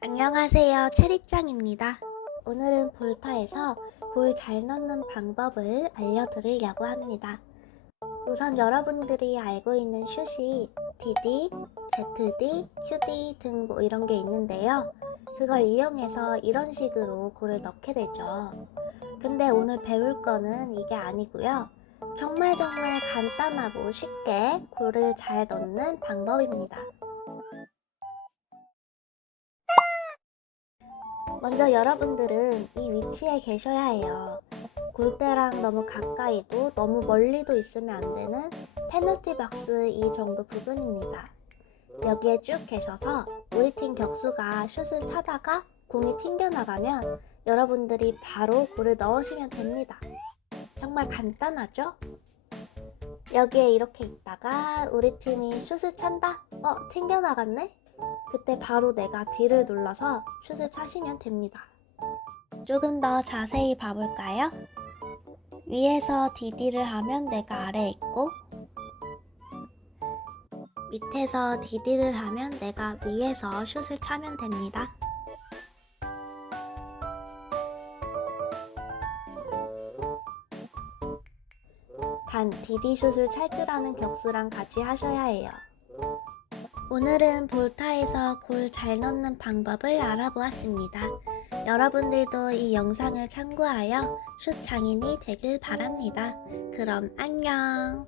안녕하세요. 체리짱입니다. 오늘은 볼타에서 볼 잘 넣는 방법을 알려드리려고 합니다. 우선 여러분들이 알고 있는 슛이 DD, ZD, QD 등 뭐 이런 게 있는데요. 그걸 이용해서 이런 식으로 골을 넣게 되죠. 근데 오늘 배울 거는 이게 아니고요. 정말 정말 간단하고 쉽게 골을 잘 넣는 방법입니다. 먼저 여러분들은 이 위치에 계셔야 해요. 골대랑 너무 가까이도 너무 멀리도 있으면 안 되는 페널티 박스 이 정도 부분입니다. 여기에 쭉 계셔서 우리 팀 격수가 슛을 차다가 공이 튕겨나가면 여러분들이 바로 골을 넣으시면 됩니다. 정말 간단하죠? 여기에 이렇게 있다가 우리 팀이 슛을 찬다? 어, 튕겨나갔네? 그때 바로 내가 D를 눌러서 슛을 차시면 됩니다. 조금 더 자세히 봐볼까요? 위에서 DD를 하면 내가 아래에 있고 밑에서 DD를 하면 내가 위에서 슛을 차면 됩니다. 단 DD 슛을 찰 줄 아는 격수랑 같이 하셔야 해요. 오늘은 볼타에서 골 잘 넣는 방법을 알아보았습니다. 여러분들도 이 영상을 참고하여 슛 장인이 되길 바랍니다. 그럼 안녕!